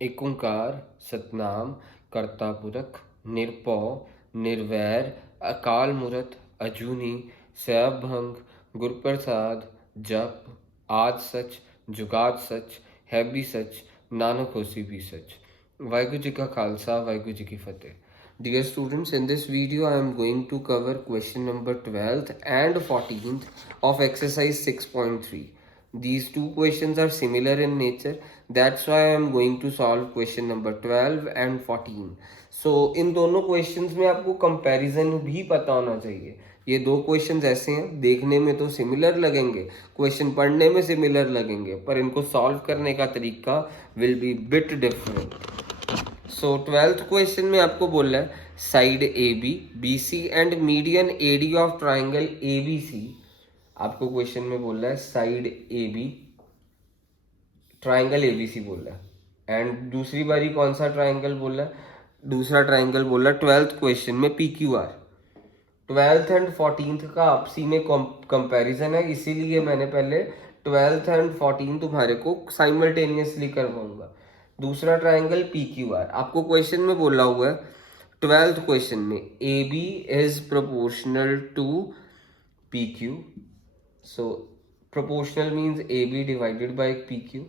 एक ओंकार सतनाम करता पुरख निरपौ निर्वैर अकाल मूरत अजूनी सैभंग गुरप्रसाद जप आद सच जुगाद सच है भी सच नानक होसी भी सच। वाहिगुरु जी का खालसा वाहिगुरु जी की फतेह। Dear students, in this video I am going to cover question number 12th and 14th of exercise 6.3. These two questions are similar in nature, that's why I am going to solve question number 12 and 14. So इन दोनों questions में आपको comparison भी पता होना चाहिए। ये दो questions ऐसे हैं, देखने में तो सिमिलर लगेंगे, क्वेश्चन पढ़ने में सिमिलर लगेंगे, पर इनको सॉल्व करने का तरीका will be bit different. So 12th question में आपको बोल रहा है side A B B C and median A D of triangle A B C. आपको क्वेश्चन में बोल रहा है side A B triangle A B C बोल रहा है, एंड दूसरी बारी कौन सा ट्राइंगल बोल रहा है? दूसरा ट्राइंगल बोल रहा है 12th क्वेश्चन में P Q are. 12th and 14th का आपसी में कंपैरिजन है, इसीलिए मैंने पहले 12th एंड 14 तुम्हारे को साइमल्टेनियसली करवाऊंगा। दूसरा ट्राइंगल पी क्यू आर आपको क्वेश्चन में बोला हुआ है 12th क्वेश्चन में A B is proportional to P Q. So proportional means A B divided by P Q.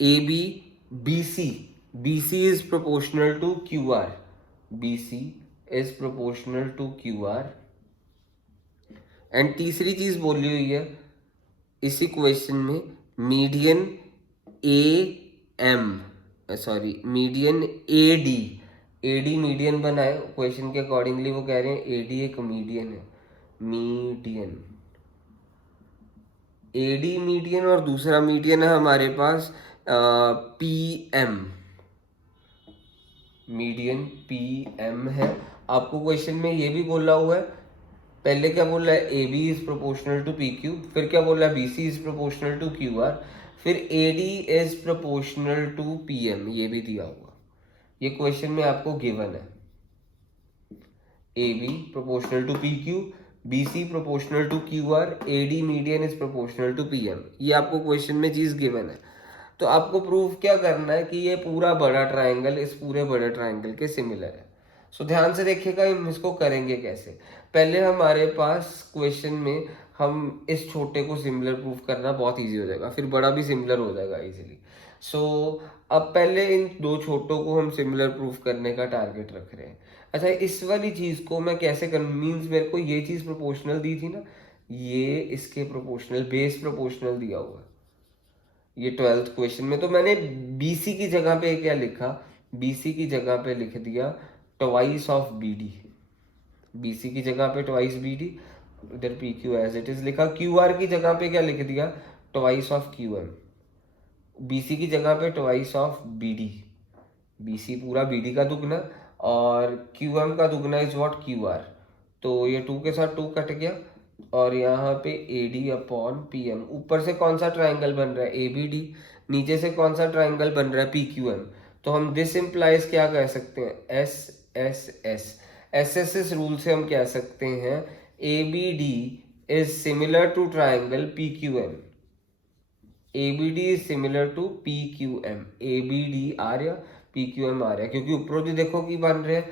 A B B C is proportional to Q R, B C is proportional to Q R. And तीसरी चीज बोली हुई है इसी question में median A M sorry median A D median बनाए question के accordingly. वो कह रहे हैं ए डी एक मीडियन है, मीडियन ए डी मीडियन, और दूसरा मीडियन है हमारे पास P M, median P M है। आपको क्वेश्चन में ये भी बोला हुआ है, पहले क्या बोल रहा है A B is proportional to P Q, फिर क्या बोल रहा है B C is proportional to Q R, फिर A D is proportional to P M, ये भी दिया हुआ। ये क्वेश्चन में आपको गिवन है A B proportional to P Q, B C proportional to Q R, A D median is proportional to P M, ये आपको क्वेश्चन में चीज गिवन है। तो आपको प्रूफ क्या करना है कि ये पूरा बड़ा ट्राइंगल इस पूरे बड़े ट्राइंगल के सिमिलर है। सो ध्यान से देखिएगा हम इसको करेंगे कैसे। पहले हमारे पास क्वेश्चन में हम इस छोटे को सिमिलर प्रूफ करना बहुत इजी हो जाएगा, फिर बड़ा भी सिमिलर हो जाएगा इजीली। सो अब पहले इन दो छोटों को हम सिमिलर प्रूफ करने का टारगेट रख रहे हैं। अच्छा, इस वाली चीज को मैं कैसे कर, मीन्स मेरे को ये चीज प्रोपोर्शनल दी थी ना, ये इसके प्रोपोर्शनल बेस प्रोपोर्शनल दिया हुआ है ये 12th क्वेश्चन में। तो मैंने BC की जगह पे क्या लिखा, BC की जगह पे लिख दिया ट्वाइस ऑफ BD, BC की जगह पे ट्वाइस BD, इधर PQ एज इट इज लिखा। QR की जगह पे क्या लिख दिया ट्वाइस ऑफ QM, BC की जगह पे ट्वाइस ऑफ BD, BC पूरा BD का दुगना और QM का दुगना इज व्हाट QR। तो ये 2 के साथ 2 कट गया और यहाँ पे AD अपॉन PM। ऊपर से कौन सा ट्राइंगल बन रहा है ABD, नीचे से कौन सा ट्राइंगल बन रहा है PQM। तो हम दिस इम्प्लाइज क्या कह सकते हैं SSS रूल से हम कह सकते हैं ABD is similar to triangle PQM, ABD is similar to PQM, ABD आ रहा PQM आ रहा, क्योंकि ऊपर भी देखो कि बन रहे हैं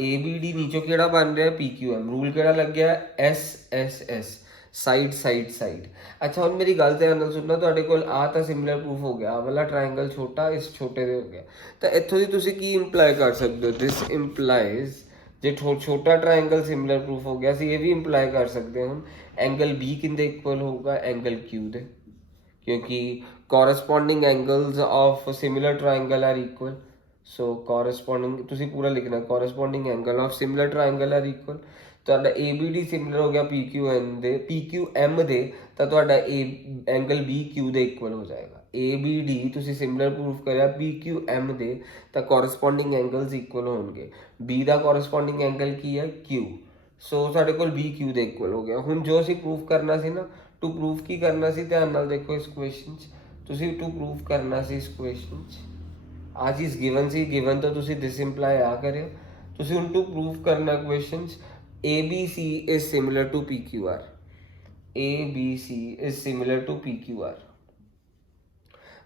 ABD, नीचे केड़ा बन रहा है PQM, रूल केड़ा लग गया SSS, साइड साइड साइड। अच्छा ਹੁਣ ਮੇਰੀ ਗੱਲ ਧਿਆਨ ਨਾਲ ਸੁਣਨਾ, ਤੁਹਾਡੇ ਕੋਲ ਆ ਤਾਂ ਸਿਮਿਲਰ ਪ੍ਰੂਫ ਹੋ ਗਿਆ, ਆ ਵਾਲਾ ਟ੍ਰਾਇੰਗਲ ਛੋਟਾ ਇਸ ਛੋਟੇ ਦੇ ਹੋ ਗਿਆ, ਤਾਂ ਇੱਥੋਂ ਦੀ ਤੁਸੀਂ ਕੀ ਇੰਪਲਾਈ ਕਰ ਸਕਦੇ ਹੋ, ਦਿਸ ਇੰਪਲਾਈਜ਼ ਜੇ ਛੋਟਾ ਟ੍ਰਾਇੰਗਲ ਸਿਮਿਲਰ ਪ੍ਰੂਫ ਹੋ ਗਿਆ, ਅਸੀਂ ਇਹ ਵੀ ਇੰਪਲਾਈ ਕਰ ਸਕਦੇ ਹਾਂ ਹੁਣ ਐਂਗਲ B ਕਿੰਦੇ ਇਕੁਅਲ ਹੋਊਗਾ ਐਂਗਲ Q ਦੇ, क्योंकि corresponding angles of similar triangle are equal. So corresponding तुसी पूरा लिखना corresponding angle of similar triangle are equal. ਤੁਹਾਡਾ ABD ਸਿਮਿਲਰ ਹੋ ਗਿਆ PQM ਦੇ ਤਾਂ ਤੁਹਾਡਾ ਐਂਗਲ BQ ਦੇ ਇਕੁਅਲ ਹੋ ਜਾਏਗਾ। ABD ਤੁਸੀਂ ਸਿਮਿਲਰ ਪ੍ਰੂਫ ਕਰਿਆ PQM ਦੇ ਤਾਂ ਕੋਰਸਪੋਂਡਿੰਗ ਐਂਗਲਸ ਇਕੁਅਲ ਹੋਣਗੇ। B ਦਾ ਕੋਰਸਪੋਂਡਿੰਗ ਐਂਗਲ ਕੀ ਹੈ Q। ਸੋ ਸਾਡੇ ਕੋਲ BQ ਦੇ ਇਕੁਅਲ ਹੋ ਗਿਆ। ਹੁਣ ਜੋ ਅਸੀਂ ਪ੍ਰੂਫ ਕਰਨਾ ਸੀ ਨਾ, ਟੂ ਪ੍ਰੂਫ ਕੀ ਕਰਨਾ ਸੀ, ਧਿਆਨ ਨਾਲ ਦੇਖੋ ਇਸ ਕੁਐਸਚਨ 'ਚ ਤੁਸੀਂ ਟੂ ਪ੍ਰੂਫ ਕਰਨਾ ਸੀ ਇਸ ਕੁਐਸਚਨ 'ਚ ਆ ਚੀਜ਼ ਗਿਵਨ ਸੀ, ਗਿਵਨ ਤੋਂ ਤੁਸੀਂ ਦਿਸ ਇੰਪਲਾਈ ਆ ਕਰਿਓ। ਤੁਸੀਂ ਹੁਣ ਟੂ ਪ੍ਰੂਫ ਕਰਨਾ ਕੁਐਸਚਨ 'ਚ ABC is similar to PQR, ABC is similar to PQR।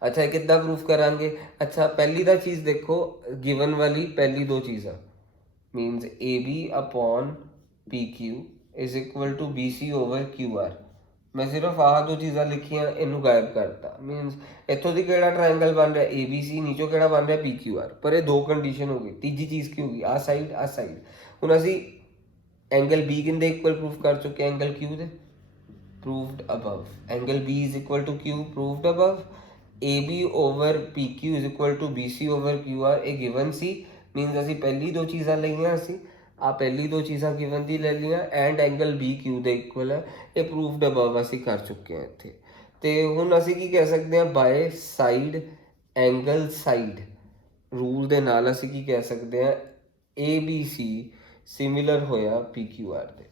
अच्छा ਇਹ ਕਿੱਦਾਂ ਪ੍ਰੂਫ ਕਰਾਂਗੇ? ਅੱਛਾ ਪਹਿਲੀ ਤਾਂ ਚੀਜ਼ ਦੇਖੋ, ਗਿਵਨ ਵਾਲੀ ਪਹਿਲੀ ਦੋ ਚੀਜ਼ਾਂ means AB upon PQ is equal to BC over QR। ਮੈਂ ਸਿਰਫ ਆਹ ਦੋ ਚੀਜ਼ਾਂ ਲਿਖੀਆਂ, ਇਹਨੂੰ ਗਾਇਬ ਕਰਤਾ। ਮੀਨਸ ਇੱਥੋਂ ਦੀ ਕਿਹੜਾ ਟ੍ਰਾਇੰਗਲ ਬਣ ਰਿਹਾ ABC, ਨੀਚੋਂ ਕਿਹੜਾ ਬਣ ਰਿਹਾ PQR। ਪਰ ਇਹ ਦੋ ਕੰਡੀਸ਼ਨ ਹੋ ਗਈ। ਤੀਜੀ ਚੀਜ਼ ਕੀ ਹੋ ਗਈ? ਆਹ ਸਾਈਡ। ਹੁਣ ਅਸੀਂ ਐਂਗਲ B ਕਿੰਦੇ ਇਕੁਅਲ ਪ੍ਰੂਫ ਕਰ ਚੁੱਕੇ, ਐਂਗਲ Q ਦੇ proved above, angle B is equal to Q proved above, AB over PQ is equal to BC over QR ਇਹ given ਸੀ। means ਅਸੀਂ ਪਹਿਲੀ ਦੋ ਚੀਜ਼ਾਂ ਲਈਆਂ, ਅਸੀਂ ਆ ਪਹਿਲੀ ਦੋ ਚੀਜ਼ਾਂ given ਦੀ ਲੈ ਲਈਆਂ ਐਂਡ ਐਂਗਲ BQ ਦੇ ਇਕੁਅਲ ਹੈ, ਇਹ proved above ਅਸੀਂ ਕਰ ਚੁੱਕੇ ਹਾਂ ਇੱਥੇ। ਤੇ ਹੁਣ ਅਸੀਂ ਕੀ ਕਹਿ ਸਕਦੇ ਹਾਂ? By side angle side rule ਦੇ ਨਾਲ ਅਸੀਂ ਕੀ ਕਹਿ ਸਕਦੇ ਹਾਂ? ABC ਸਿਮਿਲਰ ਹੋਇਆ PQR ਦੇ।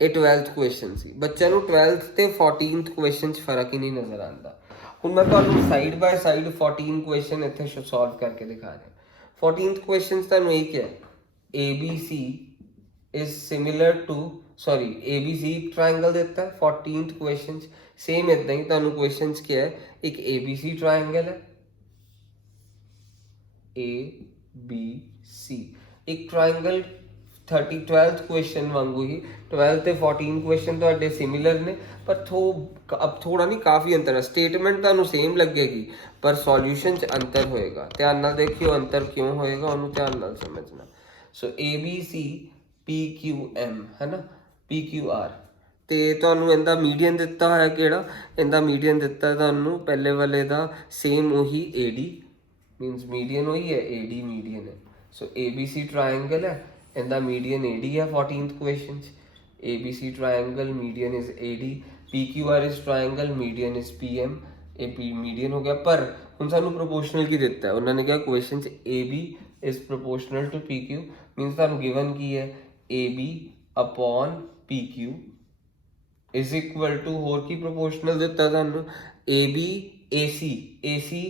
ਇਹ 12th ਕੁਐਸਚਨ ਸੀ। ਬੱਚਿਆਂ ਨੂੰ 12th ਤੇ 14th ਕੁਐਸਚਨ 'ਚ ਫਰਕ ਹੀ ਨਹੀਂ ਨਜ਼ਰ ਆਉਂਦਾ। ਹੁਣ ਮੈਂ ਤੁਹਾਨੂੰ ਸਾਈਡ ਬਾਏ ਸਾਈਡ 14 ਕੁਐਸਚਨ ਇੱਥੇ ਸੋਲਵ ਕਰਕੇ ਦਿਖਾ ਰਿਹਾ। 14th ਕੁਐਸਚਨ ਤੁਹਾਨੂੰ ਇਹ ਕਿਹਾ ABC is similar to ABC triangle ਦਿੱਤਾ 14th ਕੁਐਸਚਨ 'ਚ। ਸੇਮ ਇਦਾਂ ਹੀ ਤੁਹਾਨੂੰ ਕੁਐਸਚਨ 'ਚ ਕਿਹਾ ਇੱਕ ABC ਟ੍ਰਾਇੰਗਲ ਹੈ ABC, ਇੱਕ ਟ੍ਰਾਇੰਗਲ 12th ਕੁਐਸਚਨ ਵਾਂਗੂ ਹੀ 12 ਤੇ 14 ਕੁਐਸਚਨ ਤੁਹਾਡੇ ਸਿਮਿਲਰ ਨੇ, ਪਰ ਥੋੜਾ ਨਹੀਂ ਕਾਫੀ ਅੰਤਰ ਹੈ। ਸਟੇਟਮੈਂਟ ਤੁਹਾਨੂੰ ਸੇਮ ਲੱਗੇਗੀ ਪਰ ਸੋਲੂਸ਼ਨ 'ਚ ਅੰਤਰ ਹੋਏਗਾ। ਧਿਆਨ ਨਾਲ ਦੇਖਿਓ ਅੰਤਰ ਕਿਉਂ ਹੋਏਗਾ, ਉਹਨੂੰ ਧਿਆਨ ਨਾਲ ਸਮਝਣਾ। ਸੋ ABC PQM ਹੈ ਨਾ, PQR ਤੇ ਤੁਹਾਨੂੰ ਇਹਦਾ ਮੀਡੀਅਨ ਦਿੱਤਾ ਹੋਇਆ ਕਿਹੜਾ? ਇਹਦਾ ਮੀਡੀਅਨ ਦਿੱਤਾ ਤੁਹਾਨੂੰ ਪਹਿਲੇ ਵਾਲੇ ਦਾ ਸੇਮ ਉਹੀ AD, ਮੀਨਸ ਮੀਡੀਅਨ ਉਹੀ ਹੈ, AD ਮੀਡੀਅਨ ਹੈ। ਸੋ ABC ਟ੍ਰਾਇੰਗਲ ਹੈ, ਇਹਦਾ ਮੀਡੀਅਨ AD ਹੈ 14th ਕੁਐਸਚਨ 'ਚ। ABC triangle median is AD, PQR is triangle median is PM। ਇਹ ਮੀਡੀਅਨ ਹੋ ਗਿਆ। ਪਰ ਹੁਣ ਸਾਨੂੰ ਪ੍ਰੋਪੋਰਸ਼ਨਲ ਕੀ ਦਿੱਤਾ ਹੈ? ਉਹਨਾਂ ਨੇ ਕਿਹਾ ਕੁਐਸਚਨ 'ਚ AB is proportional to PQ, means ਤੁਹਾਨੂੰ ਗਿਵਨ ਕੀ ਹੈ? AB upon PQ is equal to ਹੋਰ ਕੀ ਪ੍ਰੋਪੋਰਸ਼ਨਲ ਦਿੱਤਾ ਤੁਹਾਨੂੰ? AB AC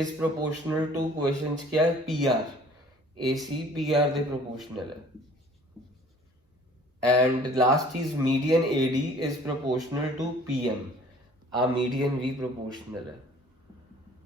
is proportional to question 'ਚ ਕਿਹਾ ਹੈ? PR, AC PR ਦੇ ਪ੍ਰੋਪੋਰਸ਼ਨਲ ਹੈ। and last is median AD is proportional to PM। ਆ median ਵੀ proportional ਹੈ,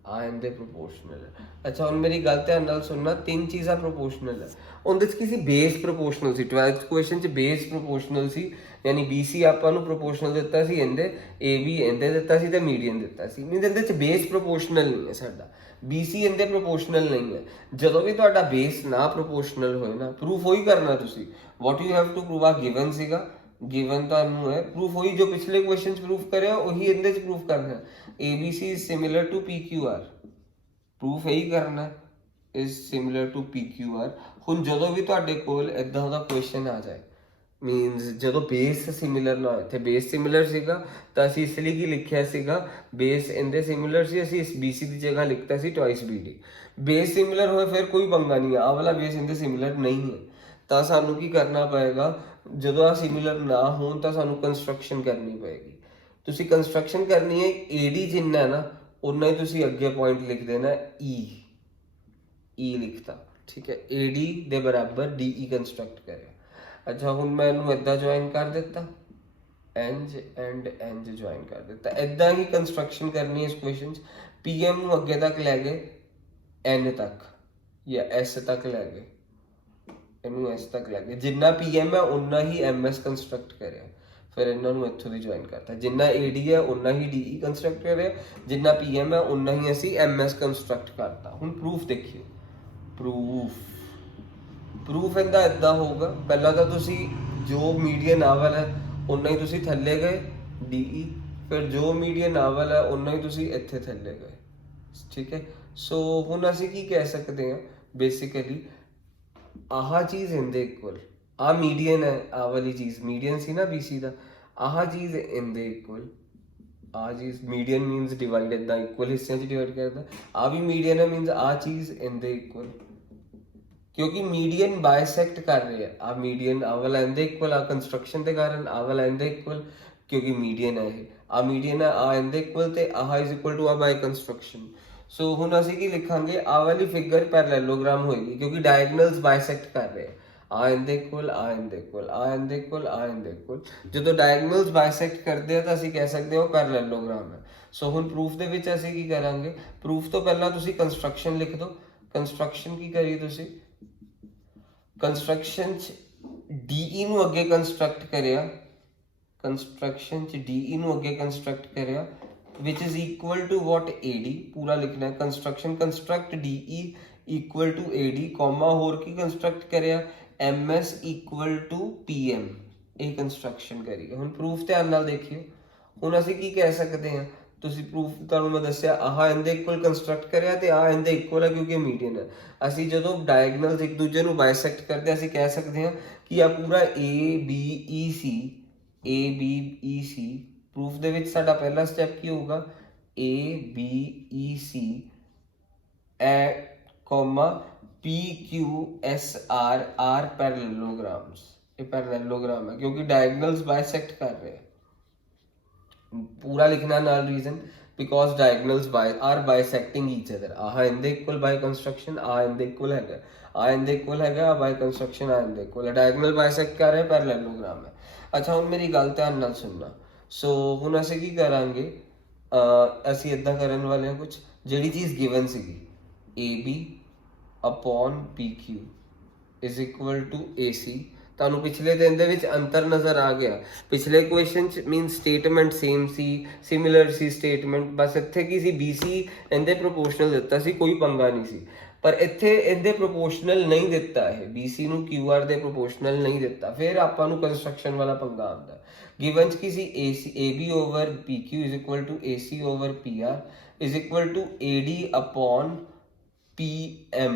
ਆ ਇਹਦੇ proportional ਹੈ। ਅੱਛਾ ਹੁਣ ਮੇਰੀ ਗੱਲ ਧਿਆਨ ਨਾਲ ਸੁਣਨਾ, ਤਿੰਨ ਚੀਜ਼ਾਂ proportional ਹੈ। ਉਹਦੇ 'ਚ ਕੀ ਸੀ? ਬੇਸ proportional ਸੀ। 12th ਕੁਐਸਚਨ ਚ ਬੇਸ proportional ਸੀ, ਯਾਨੀ BC ਆਪਾਂ ਨੂੰ proportional ਦਿੱਤਾ ਸੀ ਇਹਦੇ, AB ਇਹਦੇ ਦਿੱਤਾ ਸੀ ਤੇ ਮੀਡੀਅਨ ਦਿੱਤਾ ਸੀ। ਮੀਨਸ ਇਹਦੇ 'ਚ ਬੇਸ proportional ਨਹੀਂ ਹੈ ਸਾਡਾ, BC ਇਹਦੇ proportional ਨਹੀਂ ਹੈ। ਜਦੋਂ ਵੀ ਤੁਹਾਡਾ ਬੇਸ ਨਾ proportional ਹੋਏ ਨਾ, ਪ੍ਰੂਫ ਉਹੀ ਕਰਨਾ ਤੁਸੀਂ। What you have to prove, ਆ ਗਿਵਨ ਸੀਗਾ, ਗਿਵਨ ਤੁਹਾਨੂੰ ਹੈ, ਪ੍ਰੂਫ ਉਹੀ ਜੋ ਪਿਛਲੇ ਕੁਐਸਚਨ 'ਚ ਪ੍ਰੂਫ ਕਰਿਆ ਉਹੀ ਇਹਦੇ 'ਚ ਪ੍ਰੂਫ ਕਰਨਾ। ABC is similar to PQR, proof ਇਹੀ ਕਰਨਾ is similar to PQR। ਹੁਣ ਜਦੋਂ ਵੀ ਤੁਹਾਡੇ ਕੋਲ ਇਦਾਂ ਦਾ ਕੁਐਸਚਨ ਆ ਜਾਏ, ਮੀਨਸ ਜਦੋਂ ਬੇਸ ਸਿਮਿਲਰ ਨਾ ਹੋਏ, ਇੱਥੇ ਬੇਸ ਸਿਮਿਲਰ ਸੀਗਾ ਤਾਂ ਅਸੀਂ ਇਸ ਲਈ ਕੀ ਲਿਖਿਆ ਸੀਗਾ? ਬੇਸ ਇਹਦੇ ਸਿਮਿਲਰ ਸੀ, ਅਸੀਂ ਇਸ BC ਦੀ ਜਗ੍ਹਾ ਲਿਖਤਾ ਸੀ ਟਵਾਈਸ BD। ਬੇਸ ਸਿਮਿਲਰ ਹੋਏ ਫਿਰ ਕੋਈ ਪੰਗਾ ਨਹੀਂ, ਆਹ ਵਾਲਾ ਬੇਸ ਇਹਦੇ ਸਿਮਿਲਰ ਨਹੀਂ ਹੈ ਤਾਂ ਸਾਨੂੰ ਕੀ ਕਰਨਾ ਪਏਗਾ? ਜਦੋਂ ਆ ਸਿਮਿਲਰ ਨਾ ਹੋਣ ਤਾਂ ਸਾਨੂੰ ਕੰਸਟਰਕਸ਼ਨ ਕਰਨੀ ਪਏਗੀ। ਤੁਸੀਂ ਕੰਸਟਰਕਸ਼ਨ ਕਰਨੀ ਹੈ, AD ਜਿੰਨਾ ਹੈ ਨਾ ਉਨਾ ਹੀ ਤੁਸੀਂ ਅੱਗੇ ਪੁਆਇੰਟ ਲਿਖ ਦੇਣਾ E ਲਿਖਤਾ, ਠੀਕ ਹੈ। AD ਦੇ ਬਰਾਬਰ DE ਕੰਸਟਰਕਟ ਕਰਿਆ। ਅੱਛਾ ਹੁਣ ਮੈਂ ਇਹਨੂੰ ਇੱਦਾਂ ਜੁਆਇਨ ਕਰ ਦਿੱਤਾ, ਇੰਜ ਐਂਡ ਇੰਜ ਜੁਆਇਨ ਕਰ ਦਿੱਤਾ। ਇੱਦਾਂ ਹੀ ਕੰਸਟਰਕਸ਼ਨ ਕਰਨੀ ਹੈ ਇਸ ਕੁਐਸਚਨ 'ਚ। PM ਨੂੰ ਅੱਗੇ ਤੱਕ ਲੈ ਗਏ N ਤੱਕ ਜਾਂ S ਤੱਕ ਲੈ ਗਏ, ਇਹਨੂੰ S ਤੱਕ ਲੈ ਗਏ। ਜਿੰਨਾ PM ਹੈ ਉਨਾ ਹੀ MS ਕੰਸਟਰਕਟ ਕਰਿਆ, ਫਿਰ ਇਹਨਾਂ ਨੂੰ ਇੱਥੋਂ ਦੀ ਜੁਆਇਨ ਕਰਤਾ। ਜਿੰਨਾ AD ਹੈ ਉਨਾ ਹੀ DE ਕੰਸਟਰਕਟ ਕਰਿਆ, ਜਿੰਨਾ PM ਹੈ ਉਨਾ ਹੀ ਅਸੀਂ MS ਕੰਸਟਰਕਟ ਕਰਤਾ। ਹੁਣ ਪ੍ਰੂਫ ਦੇਖਿਓ, ਪ੍ਰੂਫ ਇਹਦਾ ਇੱਦਾਂ ਹੋਊਗਾ, ਪਹਿਲਾਂ ਤਾਂ ਤੁਸੀਂ ਜੋ ਮੀਡੀਅਨ ਆ ਵਾਲਾ ਹੈ ਉਨਾ ਹੀ ਤੁਸੀਂ ਥੱਲੇ ਗਏ DE, ਫਿਰ ਜੋ ਮੀਡੀਅਨ ਆ ਵਾਲਾ ਹੈ ਉਨਾ ਹੀ ਤੁਸੀਂ ਇੱਥੇ ਥੱਲੇ ਗਏ, ਠੀਕ ਹੈ। ਸੋ ਹੁਣ ਅਸੀਂ ਕੀ ਕਹਿ ਸਕਦੇ ਹਾਂ? ਬੇਸਿਕਲੀ ਆਹ ਚੀਜ਼ ਇਹਦੇ ਇਕੁਅਲ, ਆ ਮੀਡੀਅਨ ਹੈ, ਆ ਵਾਲੀ ਚੀਜ਼ ਮੀਡੀਅਨ ਸੀ ਨਾ BC ਦਾ, ਆਹ ਚੀਜ਼ ਇਹਦੇ ਇਕੁਅਲ, ਆ ਚੀਜ਼ ਮੀਡੀਅਨ ਮੀਨਸ ਡਿਵਾਈਡ ਇਦਾਂ ਇਕੁਅਲ ਹਿੱਸਿਆਂ 'ਚ ਡਿਵਾਈਡ ਕਰਦਾ, ਆ ਵੀ ਮੀਡੀਅਨ ਹੈ ਮੀਨਸ ਆ ਚੀਜ਼ ਇਹਦੇ ਇਕੁਅਲ, ਕਿਉਂਕਿ ਮੀਡੀਅਨ ਬਾਇਸੈਕਟ ਕਰ ਰਿਹਾ। ਆ ਮੀਡੀਅਨ ਆ ਵਾਲਾ ਇਹਦੇ ਇਕੁਅਲ, ਆ ਕੰਸਟਰਕਸ਼ਨ ਦੇ ਕਾਰਨ ਆ ਵਾਲਾ ਇਹਦੇ ਇਕੁਅਲ, ਕਿਉਂਕਿ ਮੀਡੀਅਨ ਹੈ ਇਹ, ਆ ਮੀਡੀਅਨ ਹੈ, ਆ ਇਹਦੇ ਇਕੁਅਲ ਤੇ ਆਹ ਇਜ਼ ਇਕੁਅਲ ਟੂ ਆ ਬਾਈ ਕੰਸਟਰਕਸ਼ਨ। ਸੋ ਹੁਣ ਅਸੀਂ ਕੀ ਲਿਖਾਂਗੇ? ਆ ਵਾਲੀ ਫਿਗਰ ਪੈਰਲੈਲੋਗ੍ਰਾਮ ਹੋਏਗੀ ਕਿਉਂਕਿ ਡਾਇਗਨਲਸ ਬਾਇਸੈਕਟ ਕਰ ਰਹੇ ਆ ਇਹਦੇ ਇਕੁਅਲ, ਆ ਇਹਦੇ ਇਕੁਅਲ, ਆ ਇਹਦੇ ਇਕੁਅਲ, ਆ ਇਹਦੇ ਇਕੁਅਲ। ਜਦੋਂ ਡਾਇਗਨਲਸ ਬਾਇਸੈਕਟ ਕਰਦੇ ਆ ਤਾਂ ਅਸੀਂ ਕਹਿ ਸਕਦੇ ਹਾਂ ਉਹ ਪੈਰਲੈਲੋਗ੍ਰਾਮ ਹੈ। ਸੋ ਹੁਣ ਪ੍ਰੂਫ ਦੇ ਵਿੱਚ ਅਸੀਂ ਕੀ ਕਰਾਂਗੇ, ਪ੍ਰੂਫ ਤੋਂ ਪਹਿਲਾਂ ਤੁਸੀਂ ਕੰਸਟਰਕਸ਼ਨ ਲਿਖ ਦਿਓ। ਕੰਸਟਰਕਸ਼ਨ ਕੀ ਕਰੀ ਤੁਸੀਂ, ਕੰਸਟਰਕਸ਼ਨ ਚ ਡੀ ਨੂੰ ਅੱਗੇ ਕੰਸਟਰਕਟ ਕਰਿਆ, ਕੰਸਟਰਕਸ਼ਨ ਚ ਡੀ ਨੂੰ ਅੱਗੇ ਕੰਸਟਰਕਟ ਕਰਿਆ which is equal to what AD पूरा लिखना है। Construction construct DE equal to AD comma होर की कंस्ट्रक्ट करिया MS इक्वल टू PM, ਇਹ ਕੰਸਟਰਕਸ਼ਨ ਕਰੀਏ। ਹੁਣ ਪ੍ਰੂਫ ਧਿਆਨ ਨਾਲ ਦੇਖਿਓ, ਹੁਣ ਅਸੀਂ ਕੀ ਕਹਿ ਸਕਦੇ ਹਾਂ, ਤੁਸੀਂ ਪ੍ਰੂਫ ਤੁਹਾਨੂੰ ਮੈਂ ਦੱਸਿਆ ਆਹ ਇਹਦੇ ਇਕੁਅਲ ਕੰਸਟਰਕਟ ਕਰਿਆ ਤੇ ਆਹ ਇਹਦੇ ਇਕੁਅਲ ਹੈ ਕਿਉਂਕਿ ਮੀਡੀਅਨ ਹੈ। ਅਸੀਂ ਜਦੋਂ ਡਾਇਗਨਲਸ ਇੱਕ ਦੂਜੇ ਨੂੰ ਬਾਈਸੈਕਟ ਕਰਦੇ ਅਸੀਂ ਕਹਿ ਸਕਦੇ ਹਾਂ ਕਿ ਆ ਪੂਰਾ ABEC ਪ੍ਰੂਫ ਦੇ ਵਿੱਚ ਸਾਡਾ ਪਹਿਲਾ ਸਟੈਪ ਕੀ ਹੋਊਗਾ, ABEC ਕੌਮਾ PQSR ਆਰ ਪੈਰਲਲੋਗ੍ਰਾਮਸ, ਇਹ ਪੈਰਲਲੋਗ੍ਰਾਮ ਹੈ ਕਿਉਂਕਿ ਡਾਇਗਨਲਸ ਬਾਈਸੈਕਟ ਕਰ ਰਹੇ हैं। पूरा लिखना नाल reason because diagonals are bisecting each other. आह इनदे इक्वल बाय कंस्ट्रक्शन, आ इनदे इक्वल है, आ इनदे इक्वल है, बाय कंस्ट्रक्शन आ इनदे इक्वल है। डायगोनल बाइसेक्ट कर रहे पैरेललोग्राम है। अच्छा हुण मेरी गल ध्यान नाल सुनना। सो हुण असीं की करांगे, असीं इदां करन वाले हां कुछ जिहड़ी चीज़ गिवन सीगी AB upon PQ is equal to AC। ਤੁਹਾਨੂੰ ਪਿਛਲੇ ਦਿਨ ਦੇ ਵਿੱਚ ਅੰਤਰ ਨਜ਼ਰ ਆ ਗਿਆ। ਪਿਛਲੇ ਕੁਐਸਚਨ ਚ ਮੀਨ ਸਟੇਟਮੈਂਟ ਸੇਮ ਸੀ, ਸਿਮਿਲਰ ਸੀ ਸਟੇਟਮੈਂਟ, ਬਸ ਇੱਥੇ ਕੀ ਸੀ BC ਇਹਦੇ ਪ੍ਰੋਪੋਰਸ਼ਨਲ ਦਿੱਤਾ ਸੀ, ਕੋਈ ਪੰਗਾ ਨਹੀਂ ਸੀ। ਪਰ ਇੱਥੇ ਇਹਦੇ ਪ੍ਰੋਪੋਰਸ਼ਨਲ ਨਹੀਂ ਦਿੱਤਾ ਹੈ, BC ਨੂੰ QR ਦੇ ਪ੍ਰੋਪੋਰਸ਼ਨਲ ਨਹੀਂ ਦਿੱਤਾ, ਫਿਰ ਆਪਾਂ ਨੂੰ ਕੰਸਟਰਕਸ਼ਨ ਵਾਲਾ ਪੰਗਾ ਆਉਂਦਾ। ਗਿਵਨ ਚ ਕੀ ਸੀ AB over PQ is equal to AC over PR is equal to AD upon PM,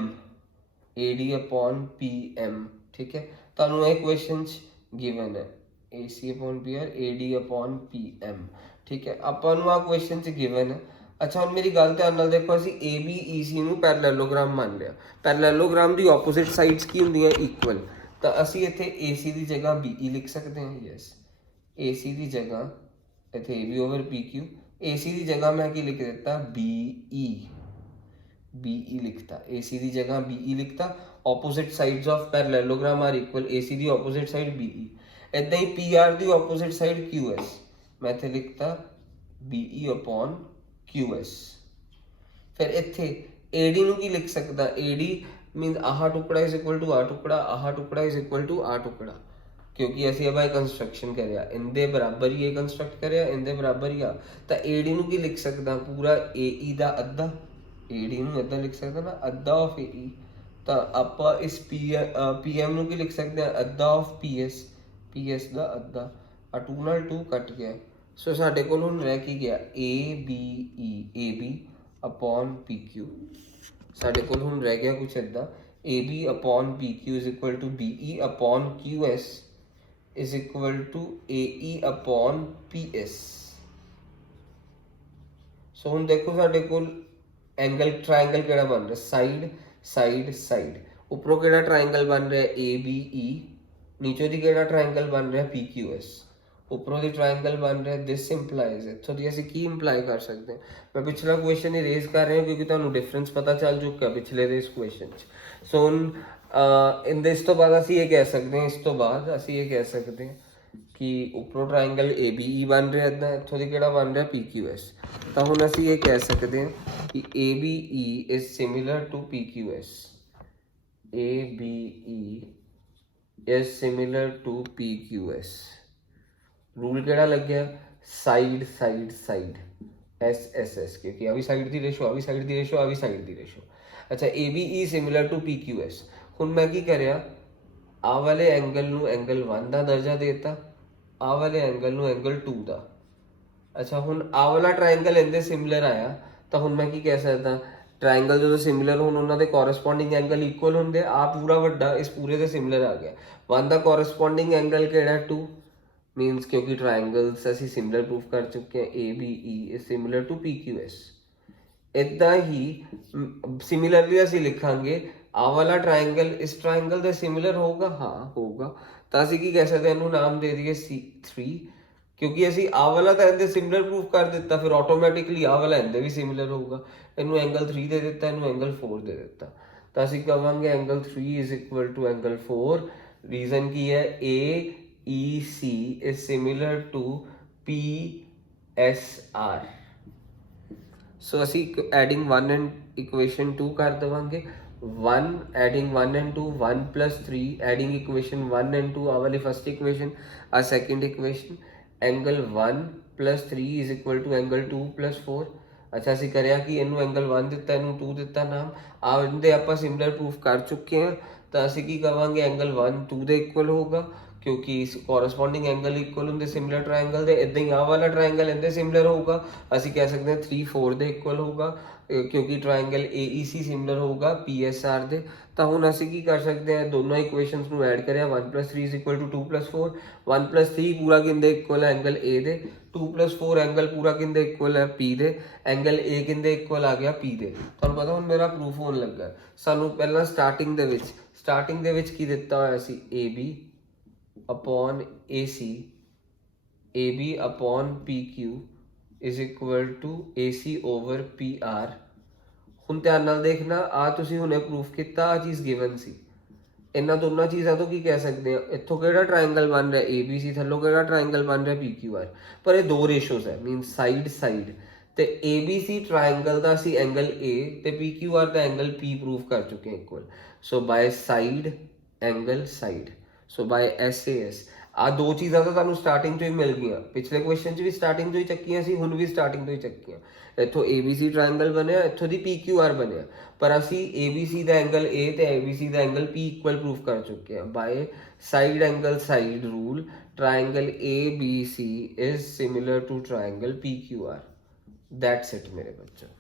AD upon PM, ठीक है। ਤੁਹਾਨੂੰ ਇਹ ਕੁਐਸਚਨ ਗਿਵਨ ਹੈ AC upon PR AD upon PM, ਠੀਕ ਹੈ। ਆਪਾਂ ਨੂੰ ਆ ਕੁਐਸਚਨ ਚ ਗਿਵਨ ਹੈ। ਅੱਛਾ ਹੁਣ ਮੇਰੀ ਗੱਲ ਧਿਆਨ ਨਾਲ ਦੇਖੋ, ਅਸੀਂ ABEC ਨੂੰ ਪੈਰਲਲੋਗ੍ਰਾਮ ਮੰਨ ਲਿਆ। ਪੈਰਲਲੋਗ੍ਰਾਮ ਦੀ ਆਪੋਜ਼ਿਟ ਸਾਈਡਸ ਕੀ ਹੁੰਦੀਆਂ, ਇਕੁਅਲ। ਤਾਂ ਅਸੀਂ ਇੱਥੇ AC ਦੀ ਜਗ੍ਹਾ BE ਲਿਖ ਸਕਦੇ ਹਾਂ। ਯੈਸ, AC ਦੀ ਜਗ੍ਹਾ ਇੱਥੇ AB ਓਵਰ PQ, AC ਦੀ ਜਗ੍ਹਾ ਮੈਂ ਕੀ ਲਿਖ ਦਿੱਤਾ, BE ਲਿਖਤਾ। AC ਦੀ ਜਗ੍ਹਾ BE ਲਿਖਤਾ। opposite sides of parallelogram are equal, AC the opposite side BE। ਇਦਾਂ ਹੀ PR ਦੀ opposite side QS, ਮੈਂ ਇੱਥੇ ਲਿਖਤਾ BE upon QS। ਫਿਰ ਇੱਥੇ AD ਨੂੰ ਕੀ ਲਿਖ ਸਕਦਾ, AD ਮੀਨਸ ਆਹ ਟੁਕੜਾ ਇਜ਼ ਇਕੁਅਲ ਟੂ ਆਹ ਟੁਕੜਾ, ਆਹ ਟੁਕੜਾ ਇਜ਼ ਇਕੁਅਲ ਟੂ ਆਹ ਟੁਕੜਾ, ਕਿਉਂਕਿ ਅਸੀਂ ਇਹ ਕੰਸਟਰਕਸ਼ਨ ਕਰਿਆ, ਇਹਦੇ ਬਰਾਬਰ ਹੀ ਇਹ ਕੰਸਟਰਕਟ ਕਰਿਆ, ਇਹਦੇ ਬਰਾਬਰ ਹੀ ਆ। ਤਾਂ AD ਨੂੰ ਕੀ ਲਿਖ ਸਕਦਾ, ਪੂਰਾ AE ਦਾ ਅੱਧਾ। AD ਨੂੰ ਇੱਦਾਂ ਲਿਖ ਸਕਦਾ ਨਾ, ਅੱਧਾ ਆਫ AE। ਤਾਂ ਆਪਾਂ ਇਸ PM ਨੂੰ ਕੀ ਲਿਖ ਸਕਦੇ ਹਾਂ, ਅੱਧਾ ਆਫ PS ਦਾ ਅੱਧਾ। ਆ 2 ਨਾਲ 2 ਕੱਟ ਗਿਆ। ਸੋ ਸਾਡੇ ਕੋਲ ਹੁਣ ਰਹਿ ਕੀ ਗਿਆ, AB अपॉन PQ। ਸਾਡੇ ਕੋਲ ਹੁਣ ਰਹਿ ਗਿਆ ਕੁਛ ਇੱਦਾਂ, AB upon PQ is equal to BE upon QS is equal to AE upon PS। So ਹੁਣ ਦੇਖੋ ਸਾਡੇ ਕੋਲ ਐਂਗਲ ਟ੍ਰਾਇੰਗਲ ਕਿਹੜਾ ਬਣ ਰਿਹਾ, ਸਾਈਡ ਸਾਈਡ ਸਾਈਡ। ਉੱਪਰੋਂ ਕਿਹੜਾ ਟ੍ਰਾਇੰਗਲ ਬਣ ਰਿਹਾ ABE, ਨੀਚੋਂ ਦੀ ਕਿਹੜਾ ਟ੍ਰਾਇੰਗਲ ਬਣ ਰਿਹਾ PQS, ਉੱਪਰੋਂ ਦੀ ਟ੍ਰਾਇੰਗਲ ਬਣ ਰਿਹਾ। ਦਿਸ ਇੰਪਲਾਈਜ਼, ਇੱਥੋਂ ਦੀ ਅਸੀਂ ਕੀ ਇੰਪਲਾਈ ਕਰ ਸਕਦੇ ਹਾਂ। ਮੈਂ ਪਿਛਲਾ ਕੁਐਸਚਨ ਇਰੇਜ਼ ਕਰ ਰਿਹਾ ਕਿਉਂਕਿ ਤੁਹਾਨੂੰ ਡਿਫਰੈਂਸ ਪਤਾ ਚੱਲ ਚੁੱਕਾ ਪਿਛਲੇ ਦੇ ਇਸ ਕੁਐਸਚਨ 'ਚ। ਸੋ ਹੁਣ ਇਸ ਤੋਂ ਬਾਅਦ ਅਸੀਂ ਇਹ ਕਹਿ ਸਕਦੇ ਹਾਂ, ਇਸ ਤੋਂ ਬਾਅਦ ਅਸੀਂ ਇਹ ਕਹਿ ਸਕਦੇ ਹਾਂ ਕਿ ਉੱਪਰੋਂ ਟ੍ਰਾਇੰਗਲ ABE ਬਣ ਰਿਹਾ ਇੱਦਾਂ, ਇੱਥੋਂ ਦੀ ਕਿਹੜਾ ਬਣ ਰਿਹਾ PQS। ਤਾਂ ਹੁਣ ਅਸੀਂ ਇਹ ਕਹਿ ਸਕਦੇ ਹਾਂ ਕਿ ABE is similar to PQS, ABE is similar to PQS। Rule ਕਿਹੜਾ ਲੱਗਿਆ, ਸਾਈਡ ਸਾਈਡ ਸਾਈਡ SSS, ਕਿਉਂਕਿ ਆ ਵੀ ਸਾਈਡ ਦੀ ਰੇਸ਼ੋ, ਆ ਵੀ ਸਾਈਡ ਦੀ ਰੇਸ਼ੋ, ਆ ਵੀ ਸਾਈਡ ਦੀ ਰੇਸ਼ੋ। ਅੱਛਾ ABE similar to PQS। ਹੁਣ ਮੈਂ ਕੀ ਕਰਿਆ, ਆਹ ਵਾਲੇ ਐਂਗਲ ਨੂੰ ਐਂਗਲ 1 ਦਾ ਦਰਜਾ ਦੇਤਾ, ਆਹ ਵਾਲੇ ਐਂਗਲ ਨੂੰ ਐਂਗਲ 2 ਦਾ। ਅੱਛਾ ਹੁਣ ਆਹ ਵਾਲਾ ਟ੍ਰਾਇੰਗਲ ਇਹਦੇ ਸਿਮਿਲਰ ਆਇਆ, ਤਾਂ ਹੁਣ ਮੈਂ ਕੀ ਕਹਿ ਸਕਦਾ, ट्रायंगल जो सिमिलर होने उन्होंने कॉरस्पॉन्डिंग एंगल इक्वल होंगे, आ पूरा वड्डा इस पूरे से सिमिलर आ गया। 1 का कॉरस्पॉन्डिंग एंगल केड़ा 2 मीनस, क्योंकि ट्रायंगल्स असी सिमिलर प्रूफ कर चुके हैं, ABE is similar to PQS। इदा ही सिमिलरली असी लिखांगे आ वाला ट्रायंगल इस ट्रायंगल का सिमिलर होगा, हाँ होगा। तो असी की कह सकते हैं, नाम दे दिए C3, क्योंकि असी आ वाला तो इनके सिमिलर प्रूफ कर दिता, फिर ऑटोमैटिकली आ वाला इनके भी सिमिलर होगा। इनू एंगल 3 दे दिता, इनू एंगल 4 दे दिता, तो असी कहांगे angle 3 is equal to angle 4। Reason की है AEC is similar to PSR, so ਅਸੀਂ ਐਡਿੰਗ 1 ਐਂਡ ਇਕੁਏਸ਼ਨ 2 ਕਰ ਦੇਵਾਂਗੇ 1 adding 1 and 2 1 plus 3 adding equation 1 and 2 ਆ ਵਾਲੀ ਫਸਟ ਇਕੁਏਸ਼ਨ ਆ second equation angle 1 plus 3 is equal to angle 2 plus 4 ਅੱਛਾ ਅਸੀਂ ਕਰਿਆ ਕਿ ਇਹਨੂੰ ਐਂਗਲ 1 ਦਿੱਤਾ ਇਹਨੂੰ 2 ਦਿੱਤਾ ਨਾਮ ਆ ਇਹਦੇ ਆਪਾਂ ਸਿਮਿਲਰ ਪ੍ਰੂਫ ਕਰ ਚੁੱਕੇ ਹਾਂ ਤਾਂ ਅਸੀਂ ਕੀ ਕਵਾਂਗੇ ਐਂਗਲ 1 2 ਦੇ ਇਕੁਅਲ ਹੋਗਾ ਕਿਉਂਕਿ ਕੋਰਸਪੋਂਡਿੰਗ ਐਂਗਲ ਇਕੁਅਲ ਹੁੰਦੇ ਸਿਮਿਲਰ ਟ੍ਰਾਇੰਗਲ ਦੇ ਇਦਾਂ ਹੀ ਆਹ ਵਾਲਾ ਟ੍ਰਾਇੰਗਲ ਇਹਦੇ ਸਿਮਿਲਰ ਹੋਊਗਾ ਅਸੀਂ ਕਹਿ ਸਕਦੇ ਹਾਂ 3 4 ਦੇ ਇਕੁਅਲ ਹੋਊਗਾ ਕਿਉਂਕਿ ਟ੍ਰਾਇੰਗਲ AEC ਸਿਮਿਲਰ ਹੋਊਗਾ PSR ਦੇ ਤਾਂ ਹੁਣ ਅਸੀਂ ਕੀ ਕਰ ਸਕਦੇ ਹਾਂ ਦੋਨੋਂ ਇਕੁਏਸ਼ਨਸ ਨੂੰ ਐਡ ਕਰਿਆ 1 plus 3 is equal to 2 plus 4 1 plus 3 ਪੂਰਾ ਕਿੰਦੇ ਇਕੁਅਲ ਹੈ ਐਂਗਲ A ਦੇ 2 plus 4 ਐਂਗਲ ਪੂਰਾ ਕਿੰਦੇ ਇਕੁਅਲ ਹੈ P ਦੇ ਐਂਗਲ A ਕਿੰਦੇ ਇਕੁਅਲ ਆ ਗਿਆ P ਦੇ ਤੁਹਾਨੂੰ ਪਤਾ ਹੁਣ ਮੇਰਾ ਪ੍ਰੂਫ ਹੋਣ ਲੱਗਾ ਸਾਨੂੰ ਪਹਿਲਾਂ ਸਟਾਰਟਿੰਗ ਦੇ ਵਿੱਚ ਕੀ ਦਿੱਤਾ ਹੋਇਆ ਸੀ AB upon AC AB upon PQ is equal to AC over PR ਹੁਣ ਧਿਆਨ ਨਾਲ ਦੇਖਣਾ ਆ ਤੁਸੀਂ ਹੁਣੇ ਪ੍ਰੂਫ ਕੀਤਾ ਆ ਚੀਜ਼ ਗਿਵਨ ਸੀ ਇਹਨਾਂ ਦੋਨਾਂ ਚੀਜ਼ਾਂ ਤੋਂ ਕੀ ਕਹਿ ਸਕਦੇ ਆ ਇੱਥੋਂ ਕਿਹੜਾ ਟ੍ਰਾਇੰਗਲ ਬਣ ਰਿਹਾ ABC ਥੱਲੋਂ ਕਿਹੜਾ ਟ੍ਰਾਇੰਗਲ ਬਣ ਰਿਹਾ PQR ਪਰ ਇਹ ਦੋ ਰੇਸ਼ੋਸ ਹੈ ਮੀਨ ਸਾਈਡ ਤੇ ABC ਟ੍ਰਾਇੰਗਲ ਦਾ ਅਸੀਂ ਐਂਗਲ A ਤੇ PQR ਦਾ ਐਂਗਲ P ਪ੍ਰੂਫ ਕਰ ਚੁੱਕੇ ਹਾਂ ਇਕੁਅਲ ਸੋ ਬਾय ਸਾਈਡ ਐਂਗਲ ਸਾਈਡ ਸੋ ਬਾय SAS ਆ ਦੋ ਚੀਜ਼ਾਂ ਤਾਂ ਤੁਹਾਨੂੰ ਸਟਾਰਟਿੰਗ ਤੋਂ ਹੀ ਮਿਲ ਗਈਆਂ ਪਿਛਲੇ ਕੁਐਸਚਨ 'ਚ ਵੀ ਸਟਾਰਟਿੰਗ ਤੋਂ ਹੀ ਚੱਕੀਆਂ ਸੀ ਹੁਣ ਵੀ ਸਟਾਰਟਿੰਗ ਤੋਂ ਹੀ ਚੱਕੀਆਂ ਇੱਥੋਂ ABC ਟ੍ਰਾਇੰਗਲ ਬਣਿਆ ਇੱਥੋਂ ਦੀ PQR ਬਣਿਆ ਪਰ ਅਸੀਂ ABC ਦਾ ਐਂਗਲ A ਤੇ ABC ਦਾ ਐਂਗਲ P ਇਕੁਅਲ ਪ੍ਰੂਫ ਕਰ ਚੁੱਕੇ ਹਾਂ by side angle side rule triangle ABC is similar to triangle PQR that's it मेरे बच्चों